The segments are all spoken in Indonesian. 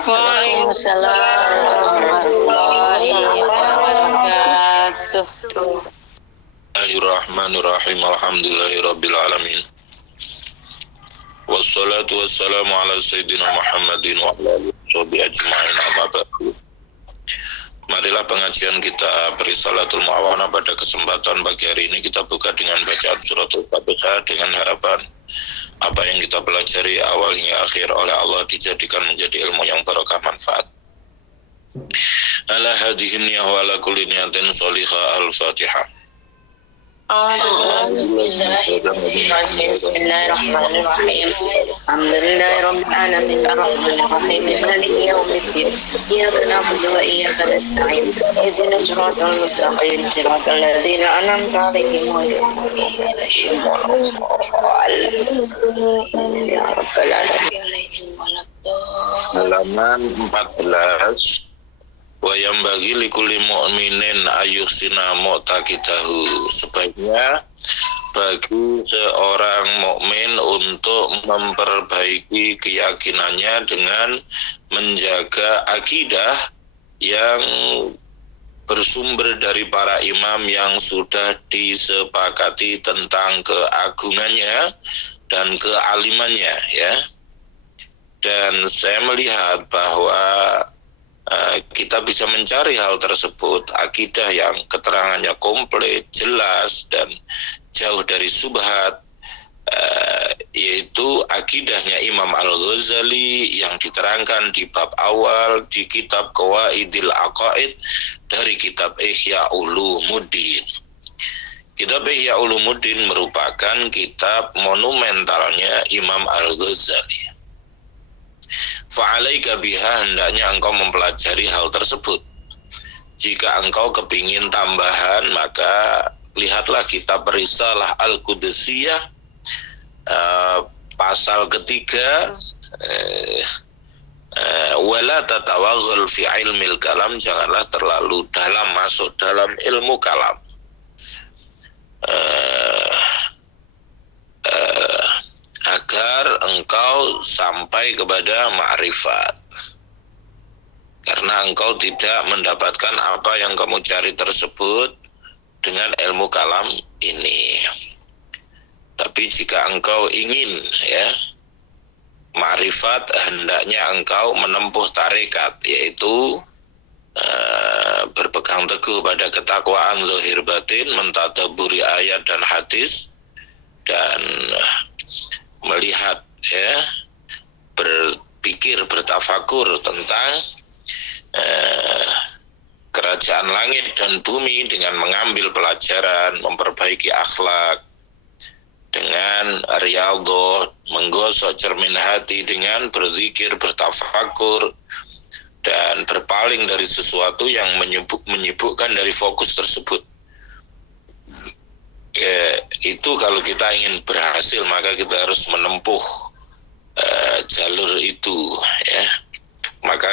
Waalaikumsalam warahmatullahi wabarakatuh. Bismillahirrahmanirrahim. Alhamdulillahirabbil alamin. Wassalatu wassalamu ala sayyidina Muhammadin wa ala alihi washabihi ajma'in. Amma ba'du. Marilah pengajian kita Risalatul Mu'awana pada kesempatan pagi hari ini kita buka dengan bacaan suratul Fatihah dengan harapan apa yang kita pelajari awal hingga akhir oleh Allah dijadikan menjadi ilmu yang barokah manfaat. Ala hadhihi niyyah wa ala kulli niyatin sholihah. Al-Fatihah. Bismillahirrahmanirrahim. Alhamdulillahirabbil alamin arrahmanir rahim maliki yaumiddin. Iyyaka na'budu wa iyyaka nasta'in. Ihdinas siratal mustaqim siratal ladzina an'amta 'alaihim ghairil maghdubi 'alaihim waladdallin. Ya rabbal alamin. Halaman 14. Wa yambagi likulli mu'minin ayyuhsina mu'taqidahu. Sebaiknya bagi seorang mukmin untuk memperbaiki keyakinannya dengan menjaga akidah yang bersumber dari para imam yang sudah disepakati tentang keagungannya dan kealimannya, ya. Dan saya melihat bahwa kita bisa mencari hal tersebut, akidah yang keterangannya komplit, jelas, dan jauh dari subhat, yaitu akidahnya Imam Al-Ghazali yang diterangkan di bab awal di kitab Qawaidil Aqaid dari kitab Ihya Ulumuddin. Kitab Ihya Ulumuddin merupakan kitab monumentalnya Imam Al-Ghazali. Fa'alaika biha, hendaknya engkau mempelajari hal tersebut. Jika engkau kepingin tambahan, maka lihatlah kitab Risalah Al-Qudusiyah pasal ketiga, wala tatawaghal fi ilmil kalam, janganlah terlalu dalam masuk dalam ilmu kalam. Agar engkau sampai kepada ma'rifat, karena engkau tidak mendapatkan apa yang kamu cari tersebut dengan ilmu kalam ini. Tapi jika engkau ingin, ya, ma'rifat, hendaknya engkau menempuh tarekat, yaitu berpegang teguh pada ketakwaan zahir batin, mentadaburi ayat dan hadis, dan melihat, ya, berpikir, bertafakur tentang kerajaan langit dan bumi dengan mengambil pelajaran, memperbaiki akhlak dengan riyadhah, menggosok cermin hati dengan berzikir, bertafakur, dan berpaling dari sesuatu yang menyibukkan dari fokus tersebut. Itu kalau kita ingin berhasil, maka kita harus menempuh jalur itu, ya. Maka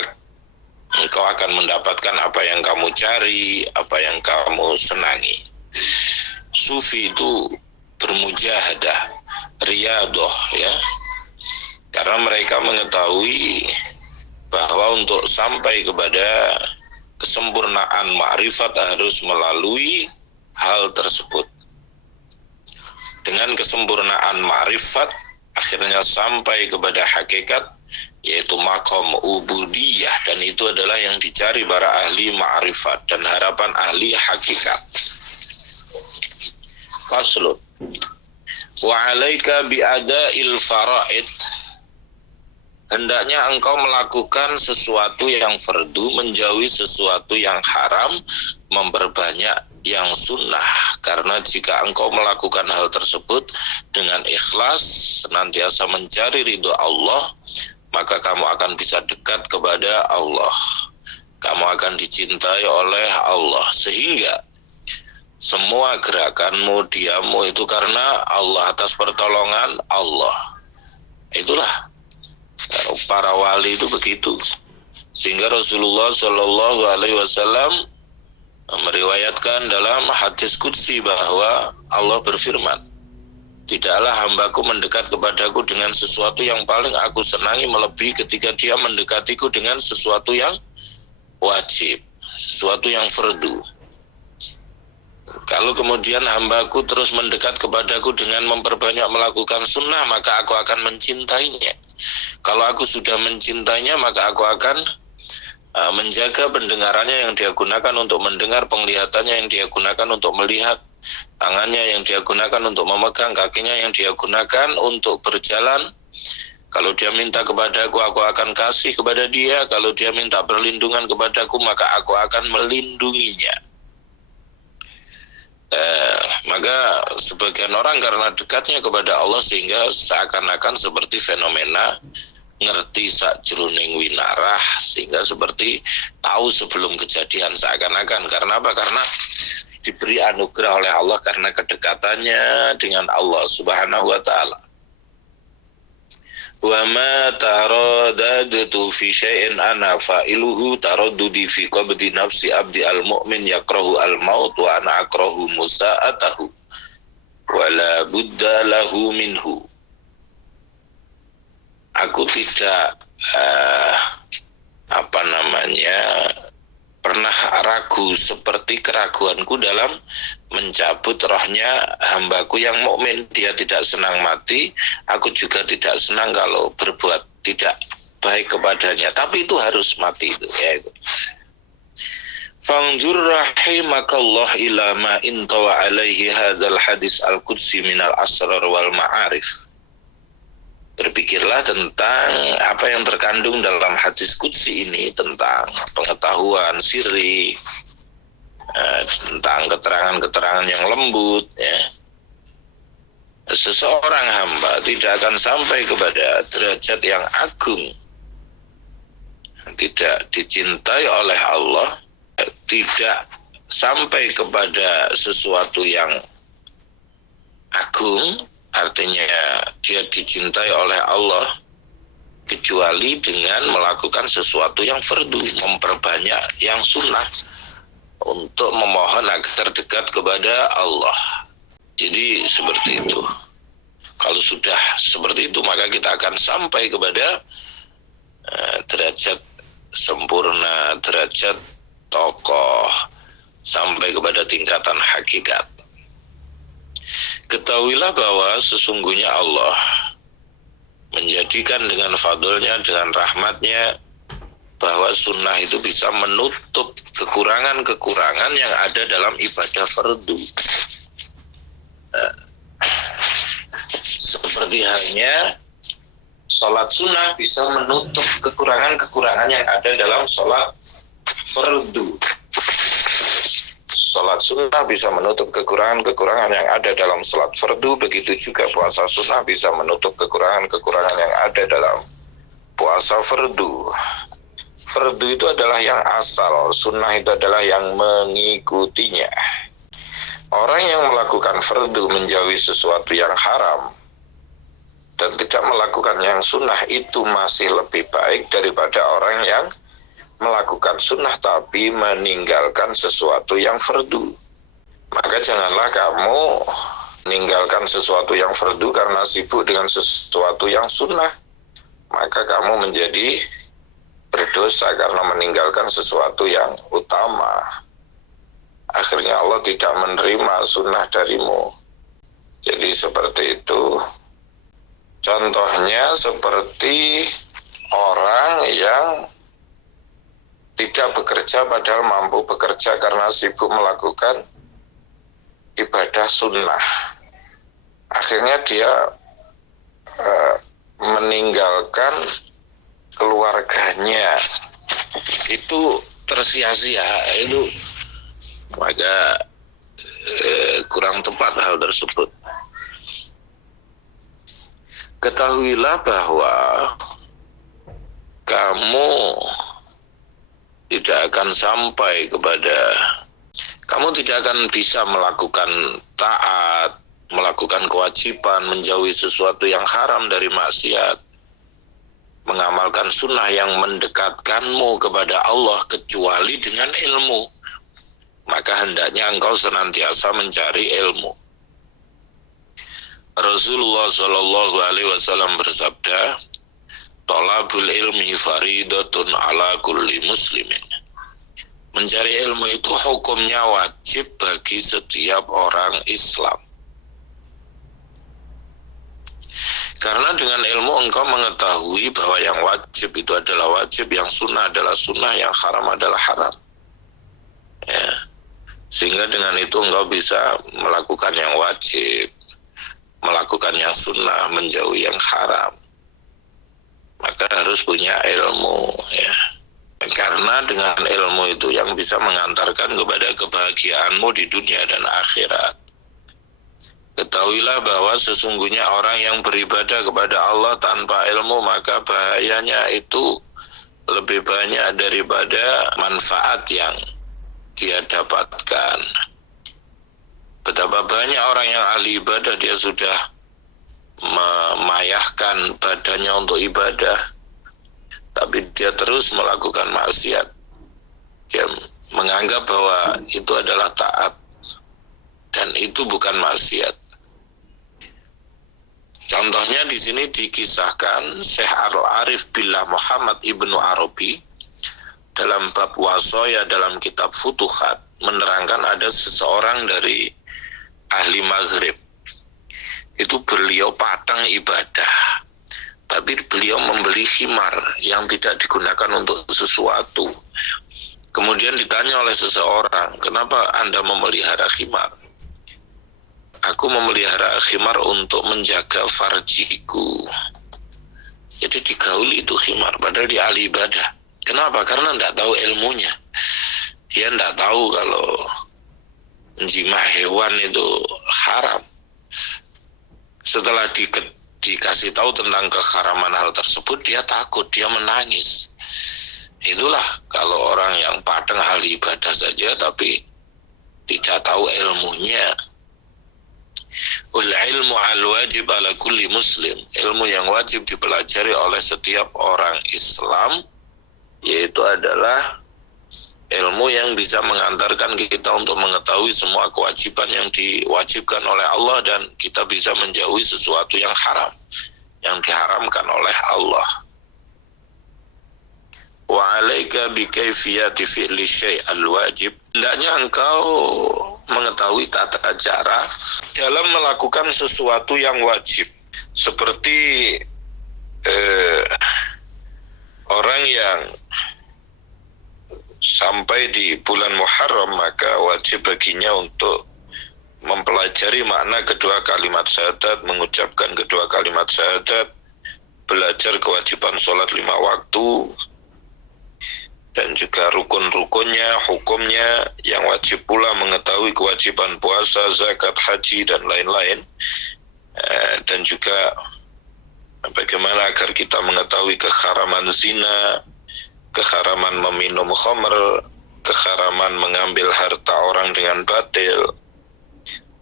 engkau akan mendapatkan apa yang kamu cari, apa yang kamu senangi. Sufi itu bermujahadah, riyadhah, ya, karena mereka mengetahui bahwa untuk sampai kepada kesempurnaan ma'rifat harus melalui hal tersebut. Dengan kesempurnaan ma'rifat akhirnya sampai kepada hakikat, yaitu maqam ubudiyah, dan itu adalah yang dicari para ahli ma'rifat dan harapan ahli hakikat. Faslun. Wa 'alaika bi'ada'il fara'id, hendaknya engkau melakukan sesuatu yang fardu, menjauhi sesuatu yang haram, memperbanyak yang sunnah. Karena jika engkau melakukan hal tersebut dengan ikhlas, senantiasa mencari ridho Allah, maka kamu akan bisa dekat kepada Allah, kamu akan dicintai oleh Allah, sehingga semua gerakanmu, diammu itu karena Allah, atas pertolongan Allah. Itulah para wali itu begitu. Sehingga Rasulullah Shallallahu Alaihi Wasallam meriwayatkan dalam hadis qudsi bahwa Allah berfirman, Tidaklah hambaku mendekat kepadaku dengan sesuatu yang paling aku senangi melebihi ketika dia mendekatiku dengan sesuatu yang wajib, sesuatu yang fardu. Kalau kemudian hambaku terus mendekat kepadaku dengan memperbanyak melakukan sunnah, maka aku akan mencintainya. Kalau aku sudah mencintainya, maka aku akan menjaga pendengarannya yang dia gunakan untuk mendengar, penglihatannya yang dia gunakan untuk melihat, tangannya yang dia gunakan untuk memegang, kakinya yang dia gunakan untuk berjalan. Kalau dia minta kepadaku, aku akan kasih kepada dia. Kalau dia minta perlindungan kepadaku, maka aku akan melindunginya. Maka sebagian orang karena dekatnya kepada Allah sehingga seakan-akan seperti fenomena ngerti sakjroning winarah, sehingga seperti tahu sebelum kejadian seakan-akan. Karena apa? Karena diberi anugerah oleh Allah karena kedekatannya dengan Allah Subhanahu wa taala. Wa ma taradadtu fi syai'in ana fa'iluhu taraddudi fi qabdi nafsi abdi al-mu'min yakrahu al-maut wa ana akrahu musa'atahu wa la budda lahu minhu. Aku tidak pernah ragu seperti keraguanku dalam mencabut rohnya hambaku yang mukmin. Dia tidak senang mati, aku juga tidak senang kalau berbuat tidak baik kepadanya, tapi itu harus mati itu, ya itu. Fanzur rahimakallah ila ma intawa alaihi hadzal hadis al-qudsi minal asrar wal ma'arif. Berpikirlah tentang apa yang terkandung dalam hadis qudsi ini tentang pengetahuan sirri, tentang keterangan-keterangan yang lembut, ya. Seseorang hamba tidak akan sampai kepada derajat yang agung, tidak dicintai oleh Allah, tidak sampai kepada sesuatu yang agung, artinya dia dicintai oleh Allah, kecuali dengan melakukan sesuatu yang fardu, memperbanyak yang sunnah untuk memohon agar dekat kepada Allah. Jadi seperti itu. Kalau sudah seperti itu, maka kita akan sampai kepada derajat sempurna, derajat tokoh, sampai kepada tingkatan hakikat. Ketahuilah bahwa sesungguhnya Allah menjadikan dengan fadlnya, dengan rahmatnya, bahwa sunnah itu bisa menutup kekurangan-kekurangan yang ada dalam ibadah fardu. Seperti halnya sholat sunnah bisa menutup kekurangan-kekurangan yang ada dalam sholat fardu. Sholat sunnah bisa menutup kekurangan-kekurangan yang ada dalam sholat fardu. Begitu juga puasa sunnah bisa menutup kekurangan-kekurangan yang ada dalam puasa fardu. Fardu itu adalah yang asal, sunnah itu adalah yang mengikutinya. Orang yang melakukan fardu menjauhi sesuatu yang haram dan tidak melakukan yang sunnah itu masih lebih baik daripada orang yang melakukan sunnah tapi meninggalkan sesuatu yang fardu. Maka janganlah kamu meninggalkan sesuatu yang fardu karena sibuk dengan sesuatu yang sunnah. Maka kamu menjadi berdosa karena meninggalkan sesuatu yang utama. Akhirnya Allah tidak menerima sunnah darimu. Jadi seperti itu. Contohnya seperti orang yang tidak bekerja padahal mampu bekerja karena sibuk melakukan ibadah sunnah. Akhirnya dia meninggalkan keluarganya. Itu tersia-sia, itu maka kurang tepat hal tersebut. Ketahuilah bahwa kamu tidak akan sampai kepada, kamu tidak akan bisa melakukan taat, melakukan kewajiban, menjauhi sesuatu yang haram dari maksiat, mengamalkan sunnah yang mendekatkanmu kepada Allah kecuali dengan ilmu. Maka hendaknya engkau senantiasa mencari ilmu. Rasulullah Shallallahu Alaihi Wasallam bersabda, "Thalabul ilmi faridatun ala kulli muslimin." Mencari ilmu itu hukumnya wajib bagi setiap orang Islam. Karena dengan ilmu engkau mengetahui bahwa yang wajib itu adalah wajib, yang sunnah adalah sunnah, yang haram adalah haram. Ya. Sehingga dengan itu engkau bisa melakukan yang wajib, melakukan yang sunnah, menjauhi yang haram. Maka harus punya ilmu, ya. Karena dengan ilmu itu yang bisa mengantarkan kepada kebahagiaanmu di dunia dan akhirat. Ketahuilah bahwa sesungguhnya orang yang beribadah kepada Allah tanpa ilmu, maka bahayanya itu lebih banyak daripada manfaat yang dia dapatkan. Betapa banyak orang yang ahli ibadah, dia sudah memayahkan badannya untuk ibadah, tapi dia terus melakukan maksiat. Dia menganggap bahwa itu adalah taat, dan itu bukan maksiat. Contohnya di sini dikisahkan Syekh Al-Arif Billah Muhammad Ibnu Arabi dalam bab wasoya dalam kitab Futuhat menerangkan ada seseorang dari ahli Maghrib. Itu beliau patang ibadah, tapi beliau membeli khimar yang tidak digunakan untuk sesuatu. Kemudian ditanya oleh seseorang, "Kenapa Anda memelihara khimar?" "Aku memelihara khimar untuk menjaga farjiku." Jadi digauli itu khimar, padahal dia ahli ibadah. Kenapa? Karena tidak tahu ilmunya. Dia tidak tahu kalau menjima hewan itu haram. Setelah dikasih tahu tentang keharaman hal tersebut, dia takut, dia menangis. Itulah kalau orang yang padang ahli ibadah saja tapi tidak tahu ilmunya. Wal ilmu al wajib ala kulli muslim. Ilmu yang wajib dipelajari oleh setiap orang Islam, yaitu adalah ilmu yang bisa mengantarkan kita untuk mengetahui semua kewajiban yang diwajibkan oleh Allah, dan kita bisa menjauhi sesuatu yang haram, yang diharamkan oleh Allah. Wa alaika bi kaifiyati fi'li syai'al wajib. Hendaknya engkau mengetahui tata cara dalam melakukan sesuatu yang wajib. Seperti orang yang sampai di bulan Muharram, maka wajib baginya untuk mempelajari makna kedua kalimat syahadat, mengucapkan kedua kalimat syahadat, belajar kewajiban sholat 5 waktu, dan juga rukun-rukunnya, hukumnya. Yang wajib pula mengetahui kewajiban puasa, zakat, haji, dan lain-lain. Dan juga bagaimana agar kita mengetahui keharaman zina, keharaman meminum khamr, keharaman mengambil harta orang dengan batil,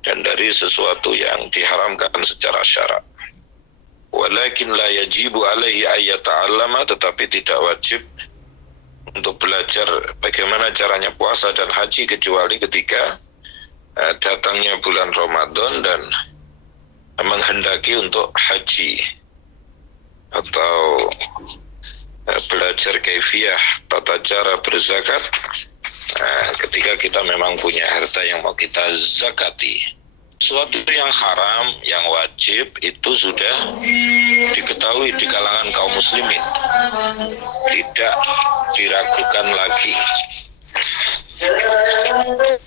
dan dari sesuatu yang diharamkan secara syarak. Walakin la yajibu alaihi ayyata'allama, tetapi tidak wajib untuk belajar bagaimana caranya puasa dan haji kecuali ketika datangnya bulan Ramadan dan menghendaki untuk haji, atau belajar kaifiyah tata cara berzakat ketika kita memang punya harta yang mau kita zakati. Suatu yang haram, yang wajib itu sudah diketahui di kalangan kaum muslimin, tidak diragukan lagi.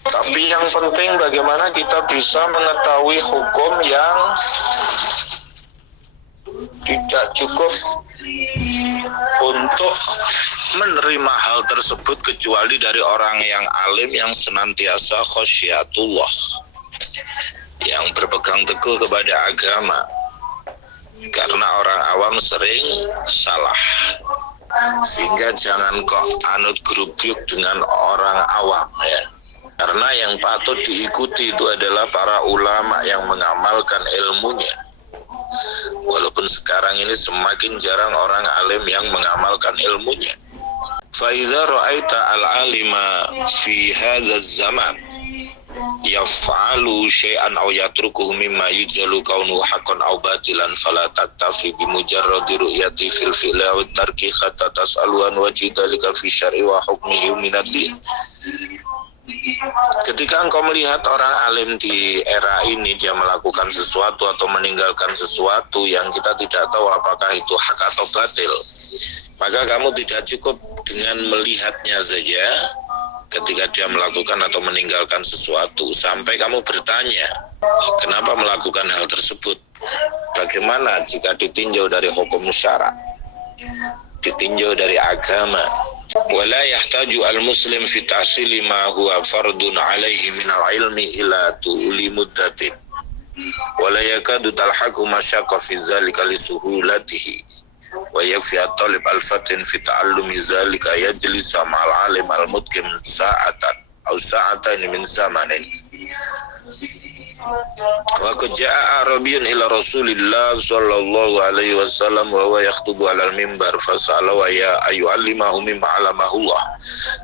Tapi yang penting bagaimana kita bisa mengetahui hukum yang tidak cukup untuk menerima hal tersebut kecuali dari orang yang alim yang senantiasa khasyatullah, yang berpegang teguh kepada agama. Karena orang awam sering salah, sehingga jangan kok anut grup-grup dengan orang awam, ya. Karena yang patut diikuti itu adalah para ulama yang mengamalkan ilmunya. Walaupun sekarang ini semakin jarang orang alim yang mengamalkan ilmunya. Fa idza ra'aita al-alima fi hadzal zaman, yaf'alu syai'an aw yatrukuhu mimma yujalu kaunuhu haqqan aw batilan fala tattafi bi mujarradi ru'yati fil fi'li aw tarki hatta tas'alu an wajhi dzalika fi syar'i wa hukmihi min ad-din. Ketika engkau melihat orang alim di era ini dia melakukan sesuatu atau meninggalkan sesuatu yang kita tidak tahu apakah itu hak atau batil, maka kamu tidak cukup dengan melihatnya saja ketika dia melakukan atau meninggalkan sesuatu, sampai kamu bertanya kenapa melakukan hal tersebut, bagaimana jika ditinjau dari hukum syara, ditinjau dari agama. Wala yahtaju al-muslim fi tahsili ma huwa fardun alaihi min al-ilmi ila tuli muddatin wala yakadu talhaqu masyaqqa fi dzalika li suhulatihi wa yakfi at-talib al-fatin fi ta'allumi dzalika yajlisa ma'al alim al-mutqin sa'atan aw sa'atan min zamanin. Wa qad jaa'a Arabiyyun ila Rasulillah sallallahu alaihi wasallam wa huwa yakhutubu 'alal mimbar fasala wa ya ayyu'allimahu mimma 'allamahu Allah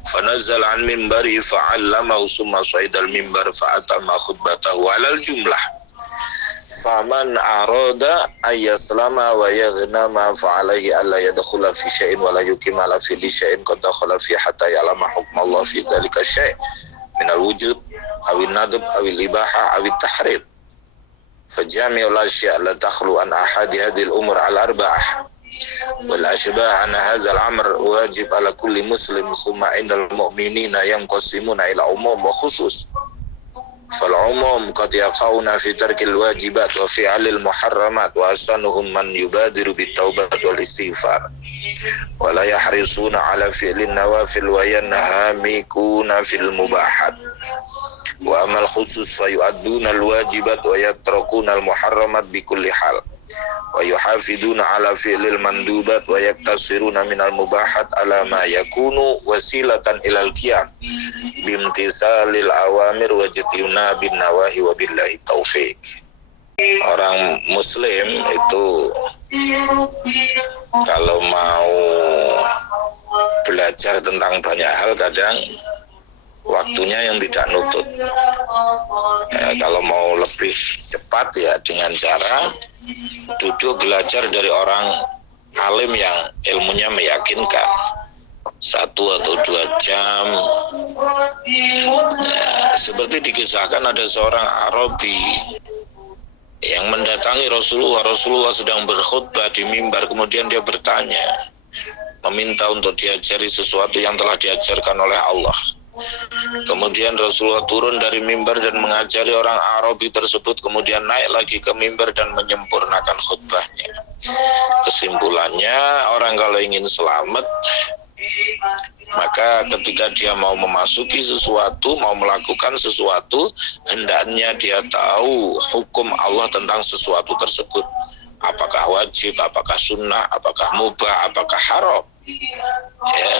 fanazzala 'an mimbari fa'allamahu summa sa'idal mimbar fa'atama khutbatahu 'alal jumlah faman arada ayyaslama wa yaghnama fa'alaihi alla yadkhula fi syai'in wa la yuqima la fi syai'in qad dakhala fi hatta ya'lama hukmallah fi dzalika syai' min al-wujub awil nadb awil ibaha awil tahrim fajami'ul asya' la takhlu an ahadi hadhil umur al-arba'ah wal ashbah an hadzal amr wajib ala kulli muslim summa indal mu'minina yanqasimuna ila umum wa khusus fal umum qad yaqauna fi tarkil wajibat wa fi'lil muharramat wa asanuhum man yubadiru bit taubat wal istighfar wala yahrisuna ala fi'lin nawafil wa yanhamikuna fil mubahat wa amal khusus fayu'adduna al-wajibat wa yatrakuna al-muharramat bikulli hal wa yuhafiduna ala fi'lil mandubat wa yaktasiruna minal mubahat ala ma yakunu wasilatan ilal qiyam bimtisalil awamir wa jatina bin nawahi wa billahi taufiq. Orang muslim itu kalau mau belajar tentang banyak hal kadang waktunya yang tidak nutut. Kalau mau lebih cepat ya dengan cara duduk belajar dari orang alim yang ilmunya meyakinkan 1 atau 2 jam. Seperti dikisahkan ada seorang Arabi yang mendatangi Rasulullah sedang berkhutbah di mimbar, kemudian dia bertanya, meminta untuk diajari sesuatu yang telah diajarkan oleh Allah. Kemudian Rasulullah turun dari mimbar dan mengajari orang Arabi tersebut, kemudian naik lagi ke mimbar dan menyempurnakan khutbahnya. Kesimpulannya, orang kalau ingin selamat, maka ketika dia mau memasuki sesuatu, mau melakukan sesuatu, hendaknya dia tahu hukum Allah tentang sesuatu tersebut. Apakah wajib, apakah sunnah, apakah mubah, apakah haram. Ya,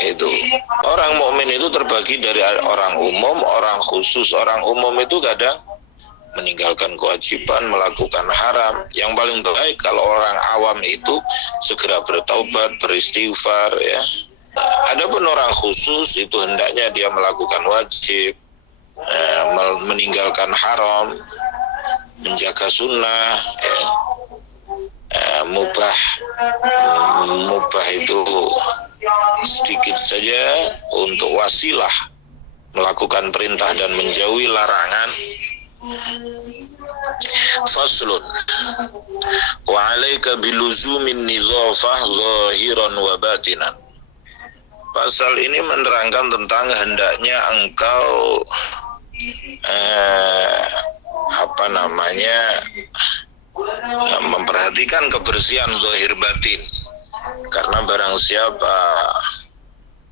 itu orang mukmin itu terbagi dari orang umum, orang khusus. Orang umum itu kadang meninggalkan kewajiban, melakukan haram. Yang paling baik kalau orang awam itu segera bertaubat, beristighfar, ya. Adapun orang khusus itu hendaknya dia melakukan wajib, meninggalkan haram, menjaga sunnah, ya. Mubah itu sedikit saja untuk wasilah melakukan perintah dan menjauhi larangan. Faslun wa 'alaika biluzumin nizafah zahiran wa batinan. Pasal ini menerangkan tentang hendaknya engkau memperhatikan kebersihan zahir batin, karena barang siapa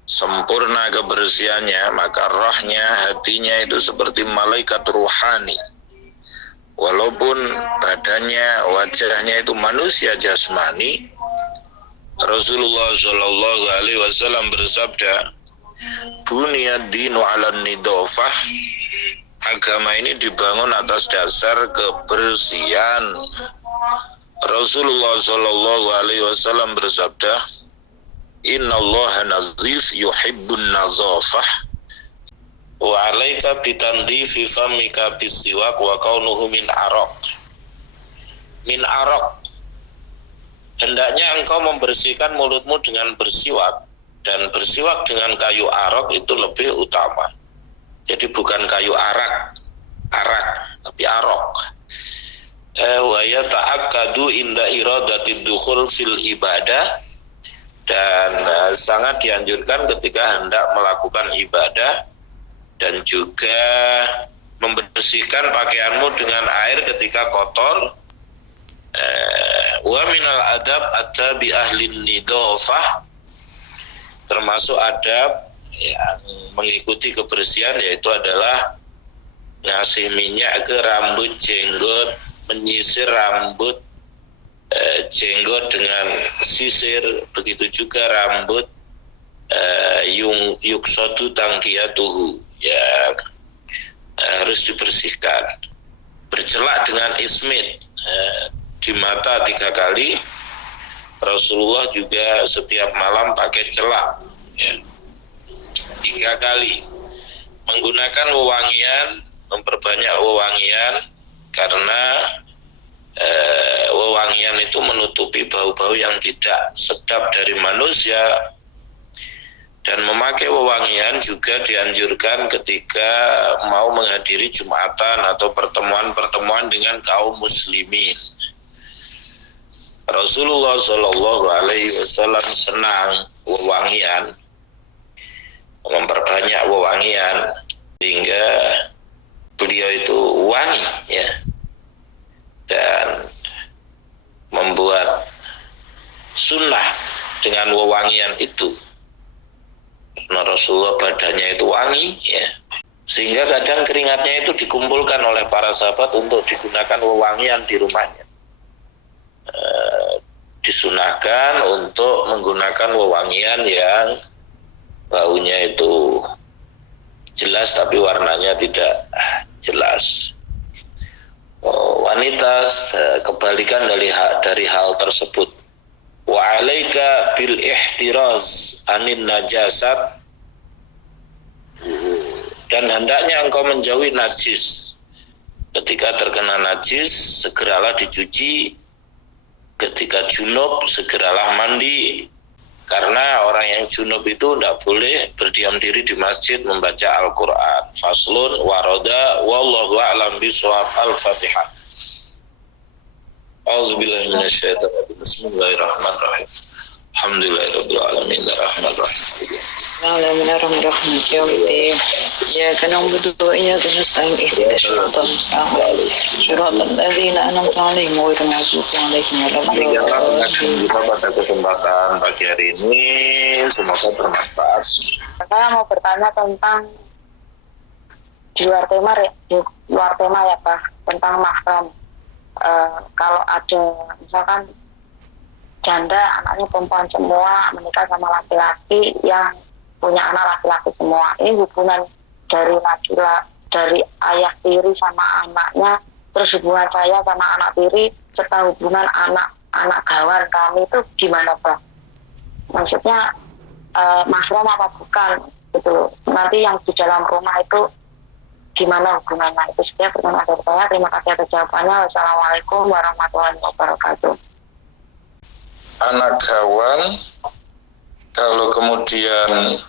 sempurna kebersihannya maka rohnya, hatinya itu seperti malaikat ruhani, walaupun badannya, wajahnya itu manusia jasmani. Rasulullah Shallallahu Alaihi Wasallam bersabda, "Buniyad dinu 'alan nidofah." Agama ini dibangun atas dasar kebersihan. Rasulullah Shallallahu Alaihi Wasallam bersabda, Innallaha nazif yuhibbun nazafah. Wa 'alaika bitandifi famika bisiwak wa kaunuhu min araq. Min araq. Hendaknya engkau membersihkan mulutmu dengan bersiwak, dan bersiwak dengan kayu araq itu lebih utama. Jadi bukan kayu arak, tapi araq. Wa yata'akkadu inda iradatid dukhul fil ibadah, dan sangat dianjurkan ketika hendak melakukan ibadah, dan juga membersihkan pakaianmu dengan air ketika kotor. Wa minal adab at-tabi ahlin nidofah, termasuk adab yang mengikuti kebersihan, yaitu adalah ngasih minyak ke rambut jenggot, menyisir rambut jenggot dengan sisir, begitu juga rambut yuksodu tangkiyatuhu, ya harus dibersihkan. Bercelak dengan ismit di mata 3 kali. Rasulullah juga setiap malam pakai celak, ya, 3 kali. Menggunakan wewangian, memperbanyak wewangian, karena wewangian itu menutupi bau-bau yang tidak sedap dari manusia. Dan memakai wewangian juga dianjurkan ketika mau menghadiri Jumatan atau pertemuan-pertemuan dengan kaum muslimin. Rasulullah Shallallahu Alaihi Wasallam senang wewangian, memperbanyak wewangian sehingga beliau itu wangi, ya, dan membuat sunnah dengan wewangian itu. Karena Rasulullah badannya itu wangi, ya, sehingga kadang keringatnya itu dikumpulkan oleh para sahabat untuk digunakan wewangian di rumahnya. Disunahkan untuk menggunakan wewangian yang baunya itu jelas tapi warnanya tidak jelas. Wanita kebalikan dari hal tersebut. Wa 'alaika bil ihtiraz anin najasat, dan hendaknya engkau menjauhi najis. Ketika terkena najis, segeralah dicuci. Ketika junub, segeralah mandi. Karena orang yang junub itu tidak boleh berdiam diri di masjid membaca Al-Quran. Faslun waroda wallahu a'lam bishawab. Al-Fatihah. A'udzubillahi minasyaitonir rajim. Bismillahirrahmanirrahim. Alhamdulillahirabbil alamin arrahmanirrahim. Bismillahirrahmanirrahim. Yaumiddin. Iyyaka na'budu wa iyyaka nasta'in. Ihdinas siratal mustaqim. Siratal ladzina an'amta 'alaihim ghairil maghdubi alaihim waladdallin. Kita pada kesempatan pagi hari ini semoga bermanfaat. Saya mau bertanya tentang di luar tema ya Pak, tentang mahram. Kalau ada misalkan janda anaknya perempuan semua menikah sama laki-laki yang punya anak laki-laki semua, ini hubungan dari dari ayah tiri sama anaknya, terus hubungan saya sama anak tiri serta hubungan anak gawan kami itu gimana Pak? Maksudnya mahram apa bukan gitu, nanti yang di dalam rumah itu gimana hubungannya? Itu sekian pertanyaan dari saya. Terima kasih atas jawabannya. Wassalamualaikum warahmatullahi wabarakatuh. Anak gawan, kalau kemudian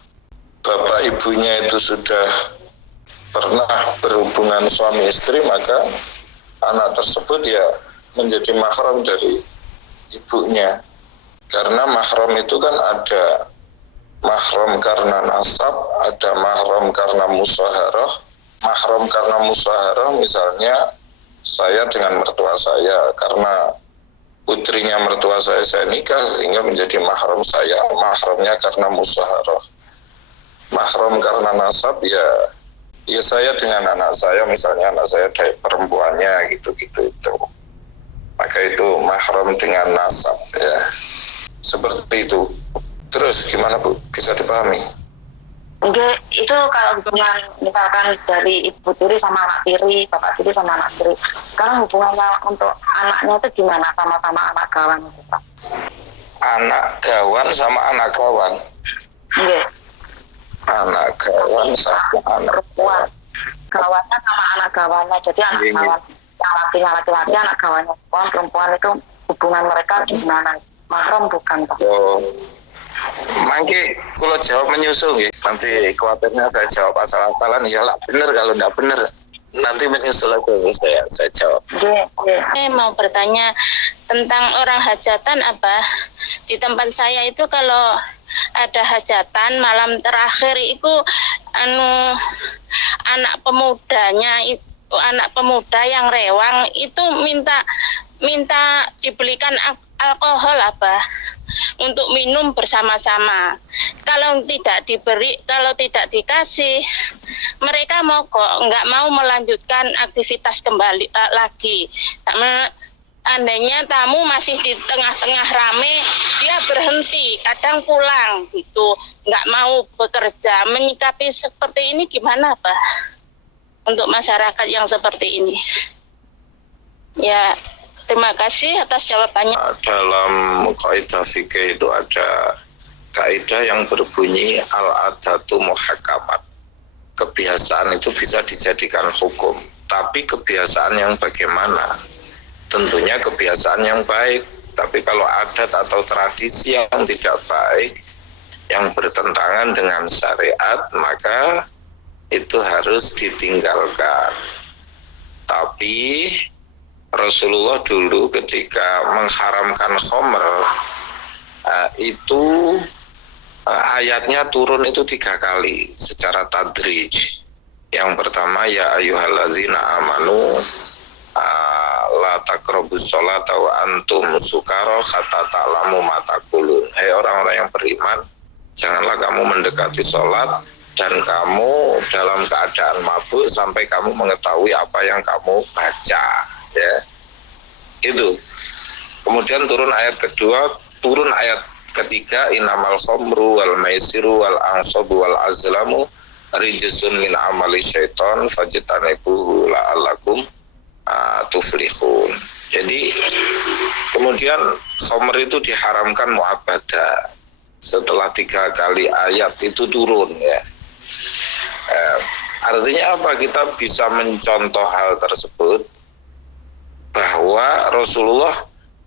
bapak ibunya itu sudah pernah berhubungan suami istri, maka anak tersebut ya menjadi mahram dari ibunya. Karena mahram itu kan ada mahram karena nasab, ada mahram karena musyawarah. Mahram karena musyawarah misalnya saya dengan mertua saya, karena putrinya mertua saya nikah sehingga menjadi mahram saya. Mahramnya karena musyawarah. Mahram karena nasab ya saya dengan anak saya, misalnya anak saya dari perempuannya gitu-gitu itu. Maka itu mahram dengan nasab ya. Seperti itu. Terus gimana Bu? Bisa dipahami? Oke, itu kalau hubungan misalkan dari ibu tiri sama anak tiri, bapak tiri sama anak tiri. Sekarang hubungannya untuk anaknya itu gimana sama-sama anak kawan itu Pak? Anak gawan sama anak kawan. Oke. Anak gawan sama anak perempuan. Gawannya sama anak gawannya. Jadi anak Iya. gawan yang lakinya laki-laki, anak gawannya perempuan itu hubungan mereka gimana? Mahram bukan, Pak? Oh. Mangke kalau jawab menyusul ya. Nanti khawatirnya saya jawab asal-asalan, ya lah bener, kalau enggak bener nanti menyusul aja saya jawab. Iya. Saya mau bertanya tentang orang hajatan, Abah. Di tempat saya itu kalau ada hajatan malam terakhir itu anak pemuda yang rewang itu minta dibelikan alkohol, Abah, untuk minum bersama-sama. Kalau tidak dikasih, mereka nggak mau melanjutkan aktivitas kembali lagi. Andainya tamu masih di tengah-tengah rame, dia berhenti, kadang pulang gitu, nggak mau bekerja. Menyikapi seperti ini gimana, Pak? Untuk masyarakat yang seperti ini. Ya, terima kasih atas jawabannya. Dalam kaidah fikih itu ada kaidah yang berbunyi al-adatu muhakamat. Kebiasaan itu bisa dijadikan hukum, tapi kebiasaan yang bagaimana? Tentunya kebiasaan yang baik, tapi kalau adat atau tradisi yang tidak baik, yang bertentangan dengan syariat, maka itu harus ditinggalkan. Tapi Rasulullah dulu ketika mengharamkan khamr, itu ayatnya turun itu 3 kali secara tadrij. Yang pertama, ya ayyuhallazina amanu la taqrabus sholata wa antum sukara hatta ta'lamu ma taqulun. Hai orang-orang yang beriman, janganlah kamu mendekati sholat dan kamu dalam keadaan mabuk sampai kamu mengetahui apa yang kamu baca, ya. Itu. Kemudian turun ayat kedua, turun ayat ketiga, innamal khamru wal maisiru wal ansabu wal azlamu rijsun min amali syaiton fajtanibuhu la'allakum tuflihun. Jadi kemudian khamr itu diharamkan mu'abbadah setelah 3 kali ayat itu turun, ya. Artinya apa? Kita bisa mencontoh hal tersebut bahwa Rasulullah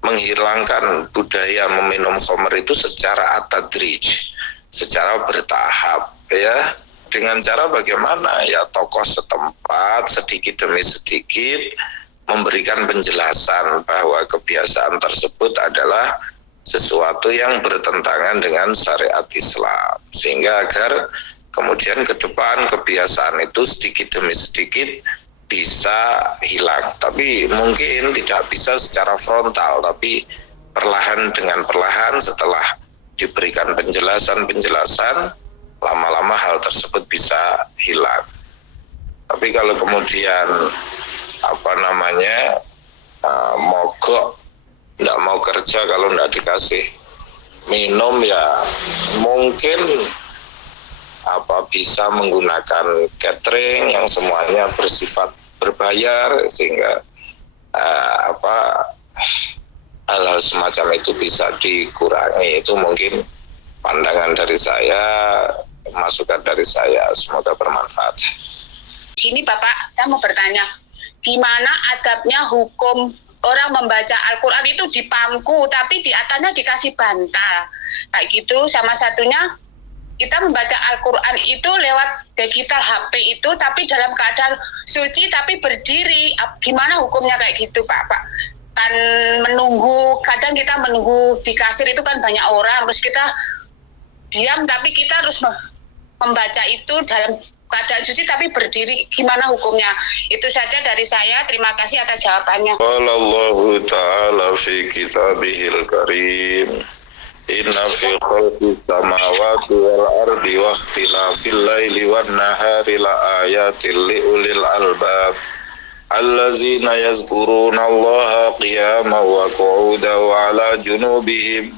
menghilangkan budaya meminum khamr itu secara at-tadrij, secara bertahap, ya. Dengan cara bagaimana? Ya, tokoh setempat sedikit demi sedikit memberikan penjelasan bahwa kebiasaan tersebut adalah sesuatu yang bertentangan dengan syariat Islam, sehingga agar kemudian ke depan kebiasaan itu sedikit demi sedikit bisa hilang. Tapi mungkin tidak bisa secara frontal, tapi perlahan dengan perlahan setelah diberikan penjelasan, lama-lama hal tersebut bisa hilang. Tapi kalau kemudian mogok, tidak mau kerja kalau tidak dikasih minum, ya mungkin bisa menggunakan catering yang semuanya bersifat berbayar, sehingga hal-hal semacam itu bisa dikurangi. Itu mungkin pandangan dari saya, masukan dari saya, semoga bermanfaat. Gini Bapak, saya mau bertanya, gimana adabnya hukum orang membaca Al-Quran itu di pangku, tapi di atasnya dikasih bantal, kayak gitu. Sama satunya, kita membaca Al-Quran itu lewat digital HP itu, tapi dalam keadaan suci, tapi berdiri. Gimana hukumnya kayak gitu Pak? Kan kadang kita menunggu di kasir itu kan banyak orang, terus kita diam, tapi kita harus membaca itu dalam keadaan suci tapi berdiri. Gimana hukumnya? Itu saja dari saya. Terima kasih atas jawabannya. Wallahu ta'ala fi kitabihil karim, inna fi khalqis samawati wal ardi wa ikhtilafil laili wan nahari la ayatil liulil albab allazina yazkuruna Allaha qiyaman wa qu'udan wa ala junubihim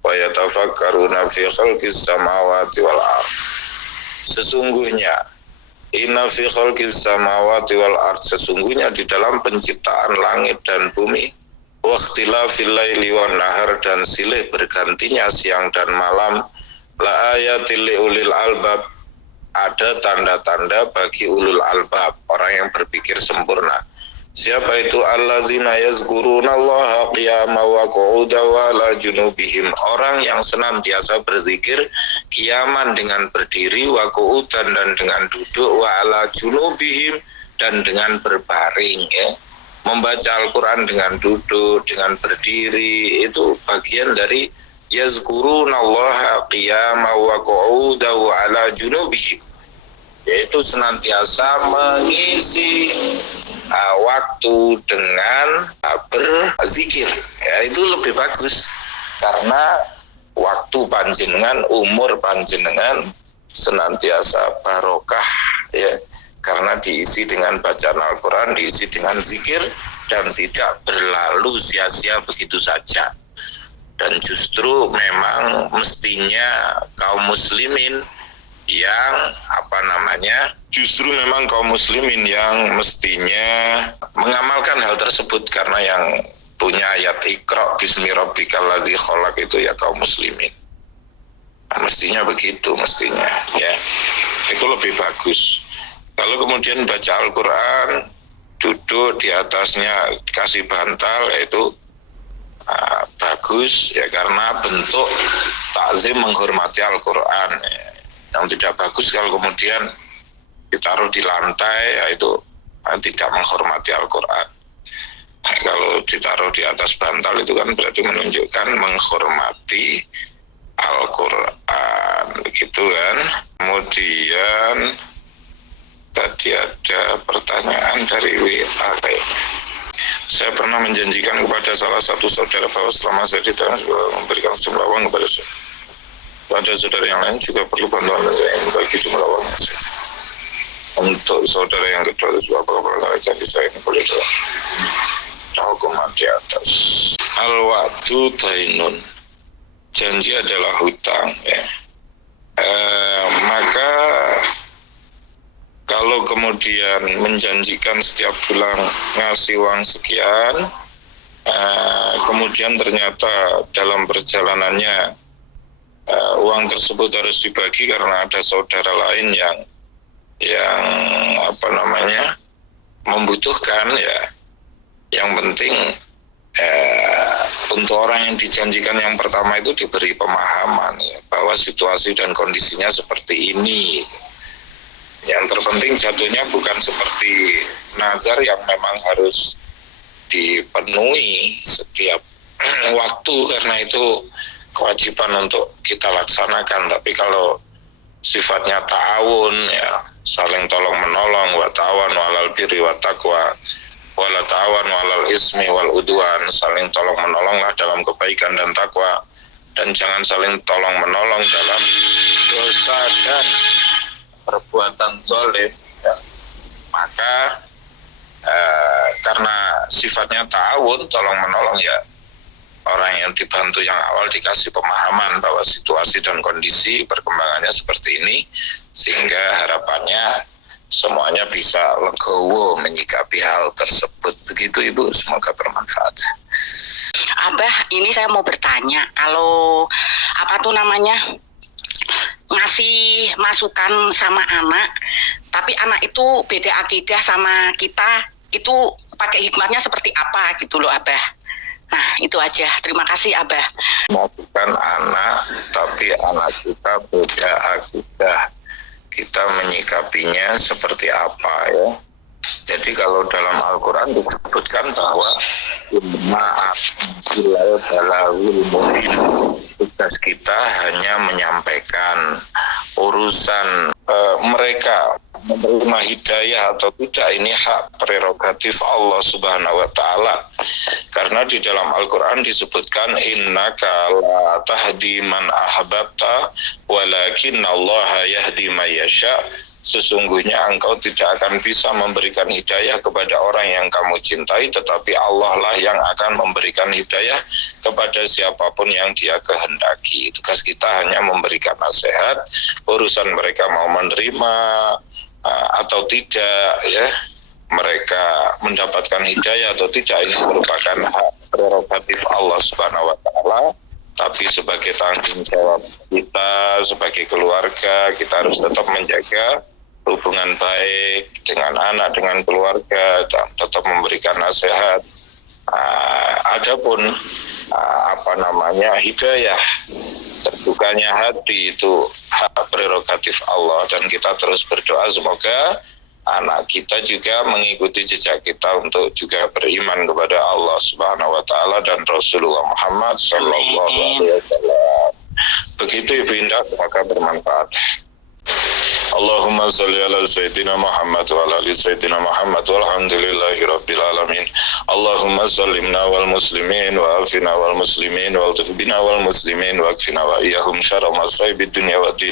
wa yatafakkaruna fi khalqis samawati wal ard. Sesungguhnya inna fi khalqis samawati wal ard, sesungguhnya di dalam penciptaan langit dan bumi, wa ikhtilafil laili wan nahar, dan silih bergantinya siang dan malam, la ayatil liulil albab, ada tanda-tanda bagi ulul albab, orang yang berpikir sempurna. Siapa itu? Alladzina yazkurunallaha qiyaman wa qu'udan wa ala junubihim, orang yang senantiasa berzikir qiyaman dengan berdiri, wa qu'udan dan dengan duduk, wa ala junubihim dan dengan berbaring, ya. Membaca Al-Quran dengan duduk, dengan berdiri, itu bagian dari yazkurunallaha qiyaman wa qu'udan wa ala junubihim, yaitu senantiasa mengisi waktu dengan berzikir, ya, itu lebih bagus karena waktu panjenengan, umur panjenengan senantiasa barokah, ya, karena diisi dengan bacaan Al-Quran, diisi dengan zikir dan tidak berlalu sia-sia begitu saja. Dan justru memang mestinya kaum muslimin yang justru memang kaum muslimin yang mestinya mengamalkan hal tersebut, karena yang punya ayat Iqra bismi rabbikal ladzi khalaq itu ya kaum muslimin. Mestinya begitu, mestinya, ya. Itu lebih bagus. Kalau kemudian baca Al-Quran, duduk di atasnya kasih bantal, itu bagus, ya, karena bentuk takzim menghormati Al-Quran, ya. Yang tidak bagus kalau kemudian ditaruh di lantai, ya, itu tidak menghormati Al-Quran. Nah, kalau ditaruh di atas bantal itu kan berarti menunjukkan menghormati Al-Quran, begitu kan. Kemudian tadi ada pertanyaan dari WA. Saya pernah menjanjikan kepada salah satu saudara bahwa selama saya di tangan memberikan sejumlah uang kepada saudara yang lain juga perlu bantuan saya bagi jumlah uangnya saja. Untuk saudara yang kedua itu apakah perkara janji saya ini boleh hukum di atas. Al-wa'du dainun, janji adalah hutang, ya. Maka kalau kemudian menjanjikan setiap bulan ngasih uang sekian, kemudian ternyata dalam perjalanannya uang tersebut harus dibagi karena ada saudara lain yang membutuhkan, ya. Yang penting untuk orang yang dijanjikan yang pertama itu diberi pemahaman, ya, bahwa situasi dan kondisinya seperti ini. Yang terpenting jatuhnya bukan seperti nazar yang memang harus dipenuhi setiap waktu, karena itu kewajiban untuk kita laksanakan. Tapi kalau sifatnya ta'awun, ya, saling tolong menolong, wa ta'awanu 'alal birri wat taqwa wa la ta'awanu 'alal ismi wal udwan, saling tolong menolonglah dalam kebaikan dan takwa, dan jangan saling tolong menolong dalam dosa dan perbuatan zalim, ya. Maka karena sifatnya ta'awun, tolong menolong, ya, orang yang dibantu yang awal dikasih pemahaman bahwa situasi dan kondisi perkembangannya seperti ini, sehingga harapannya semuanya bisa legowo menyikapi hal tersebut. Begitu Ibu, semoga bermanfaat. Abah, ini saya mau bertanya, kalau ngasih masukan sama anak, tapi anak itu beda akidah sama kita, itu pakai hikmahnya seperti apa gitu loh Abah. Nah, itu aja. Terima kasih, Abah. Masukan anak, tapi anak kita beda akidah. Kita menyikapinya seperti apa, ya? Jadi kalau dalam Al-Quran disebutkan bahwa tugas kita hanya menyampaikan urusan mereka menerima hidayah atau tidak, ini hak prerogatif Allah Subhanahu wa Ta'ala. Karena di dalam Al-Quran disebutkan innaka la tahdi man ahbabta walakinallaha yahdi man yasha. Sesungguhnya engkau tidak akan bisa memberikan hidayah kepada orang yang kamu cintai, tetapi Allah lah yang akan memberikan hidayah kepada siapapun yang Dia kehendaki. Tugas kita hanya memberikan nasihat, urusan mereka mau menerima atau tidak, ya, mereka mendapatkan hidayah atau tidak, ini merupakan hak prerogatif Allah Subhanahu wa Ta'ala. Tapi sebagai tanggung jawab kita sebagai keluarga, kita harus tetap menjaga hubungan baik dengan anak, dengan keluarga, dan tetap memberikan nasihat. Adapun hidayah, terbukanya hati itu hak prerogatif Allah, dan kita terus berdoa semoga anak kita juga mengikuti jejak kita untuk juga beriman kepada Allah Subhanahu wa taala dan Rasulullah Muhammad sallallahu alaihi wasallam. Begitu Ibu Indah, semoga bermanfaat. Allahumma salli ala Sayyidina Muhammad wa ala ali Sayyidina Muhammad walhamdulillahi rabbil alamin. Allahumma sallimna wal muslimin wa afina wal muslimin wa altufbina wal muslimin wa akfina wa iyahum syarra masaibid dunya wa din.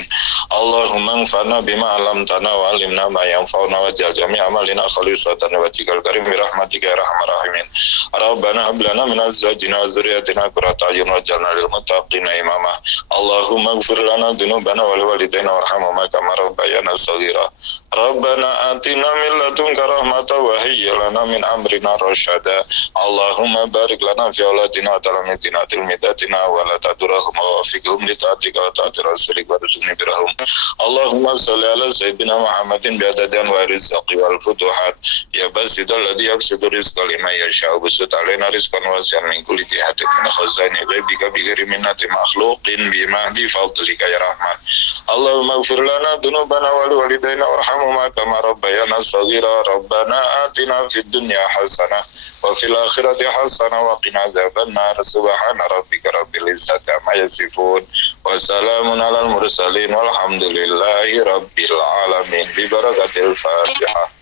Allahumma anfa'na bima alamtana wa alimna ma yanfa'una wa jal jami' amalina khalisatan wa jikal karim birahmatika ya rahman rahimin. Rabbana hab lana min azwajina wa zurriyyatina qurrata a'yun waj'alna lil muttaqina imama. Allahumma ighfir lana dhunubana wa liwalidayna warhamhuma kama rabbayana shaghira. Rabbana atina min ladunka rahmatan wa hayyi lana min amrina rasyada. Allahumma barik lana fi auladina wa talamitina tilmidatina wa la tadurahum wa fiqhum li ta'atika wa ta'ati rasulika wa rujuni birahum. Allahumma salli ala Sayyidina Muhammadin bi'adadan wa rizqi wal futuhat. Ya basidul ladhi yabsidu rizqa liman yasha'u busut alaina rizqan wasi'an min kulli jihatin min khazani ghaibika bighairi minnati makhluqin bimahdi fadlika ya rahman. Allahumma ighfir lana dhunubana wa liwalidayna warhamhuma kama rabbayana shaghira. Rabbana atina fid dunya hasanah wa fil akhirati hasanah wa qina adzabannar. Subhana rabbika rabbil izzati amma yasifun wa salamun alal mursalin walhamdulillahi rabbil alamin. Bi barakatil Fatihah.